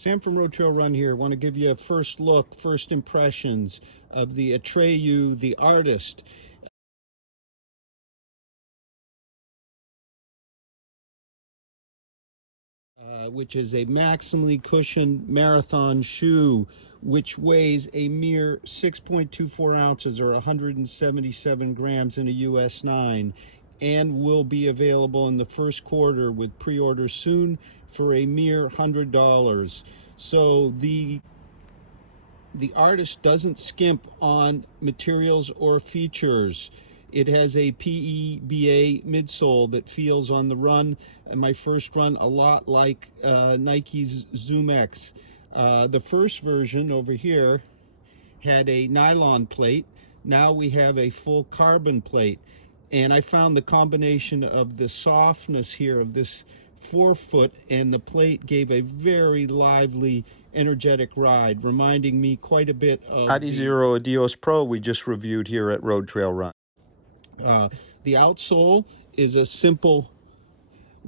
Sam from RoadTrailRun here. I want to give you a first look, first impressions of the Atreyu, the artist. Which is a maximally cushioned marathon shoe, which weighs a mere 6.24 ounces or 177 grams in a US 9, and will be available in the first quarter with pre-order soon for a mere $100. So the artist doesn't skimp on materials or features. It has a PEBA midsole that feels on the run, and my first run, a lot like Nike's Zoom X. The first version over here had a nylon plate. Now we have a full carbon plate. And I found the combination of the softness here of this forefoot and the plate gave a very lively, energetic ride, reminding me quite a bit of Atreyu Adios Pro we just reviewed here at RoadTrailRun. The outsole is a simple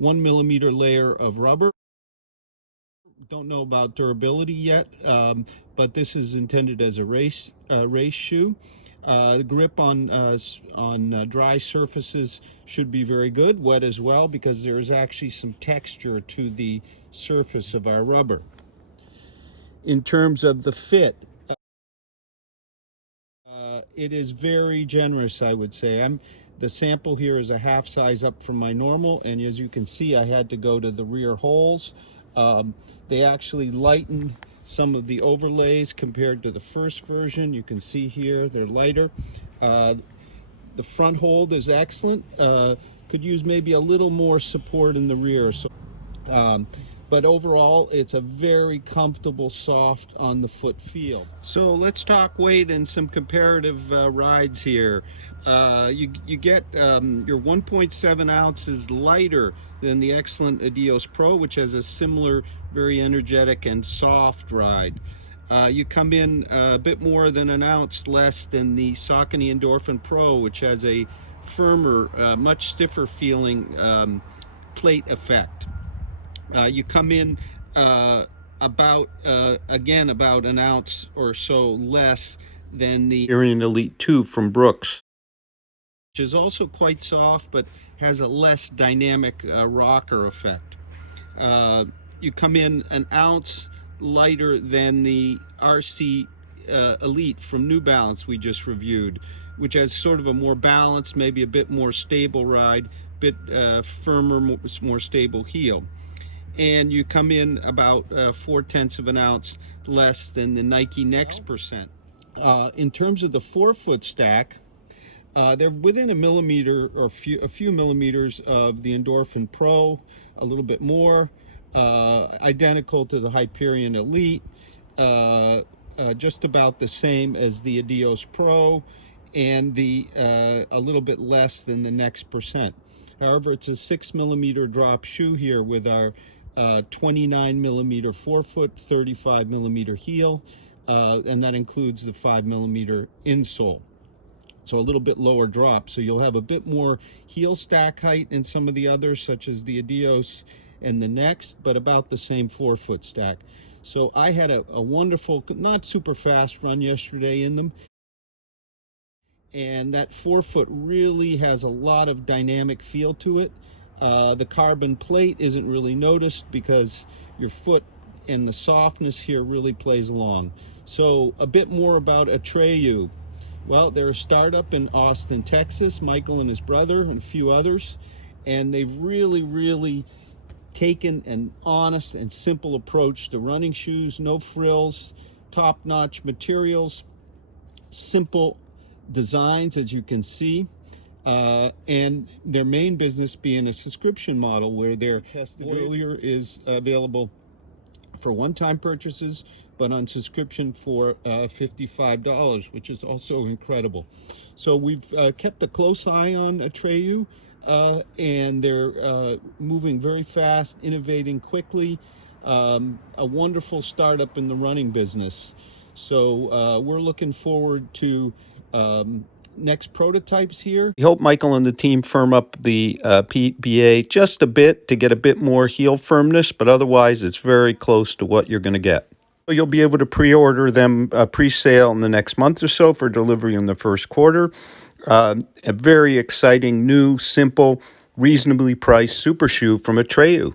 1mm layer of rubber. Don't know about durability yet, but this is intended as a race shoe. The grip on dry surfaces should be very good, wet as well, because there is actually some texture to the surface of our rubber. In terms of the fit, it is very generous, I would say. The sample here is a half size up from my normal, and as you can see, I had to go to the rear holes. They actually lighten some of the overlays compared to the first version. You can see here they're lighter. The front hold is excellent. Could use maybe a little more support in the rear. But overall, it's a very comfortable, soft on the foot feel. So let's talk weight and some comparative rides here. You get your 1.7 ounces lighter than the excellent Adios Pro, which has a similar, very energetic and soft ride. You come in a bit more than an ounce less than the Saucony Endorphin Pro, which has a firmer, much stiffer feeling plate effect. You come in again, about an ounce or so less than the Hyperion Elite 2 from Brooks, which is also quite soft, but has a less dynamic rocker effect. You come in an ounce lighter than the RC Elite from New Balance we just reviewed, which has sort of a more balanced, maybe a bit more stable ride, bit firmer, more stable heel. And you come in about 0.4 of an ounce less than the Nike Next Percent. In terms of the forefoot stack, they're within a millimeter or a few millimeters of the Endorphin Pro, a little bit more, identical to the Hyperion Elite, just about the same as the Adios Pro, and a little bit less than the Next Percent. However, it's a 6mm drop shoe here with our 29mm forefoot, 35mm heel, and that includes the 5mm insole. So a little bit lower drop. So you'll have a bit more heel stack height in some of the others, such as the Adios and the Next, but about the same forefoot stack. So I had a wonderful, not super fast run yesterday in them. And that forefoot really has a lot of dynamic feel to it. The carbon plate isn't really noticed because your foot and the softness here really plays along. So a bit more about Atreyu. Well, they're a startup in Austin, Texas, Michael and his brother and a few others, and they've really taken an honest and simple approach to running shoes. No frills, top-notch materials, simple designs, as you can see, and their main business being a subscription model where their tested earlier is available for one-time purchases, but on subscription for $55, which is also incredible. So we've kept a close eye on Atreyu, and they're moving very fast, innovating quickly, a wonderful startup in the running business. So we're looking forward to next prototypes here. We hope Michael and the team firm up the PEBA just a bit to get a bit more heel firmness, but otherwise it's very close to what you're going to get. So you'll be able to pre-order them pre-sale in the next month or so for delivery in the first quarter. A very exciting, new, simple, reasonably priced super shoe from Atreyu.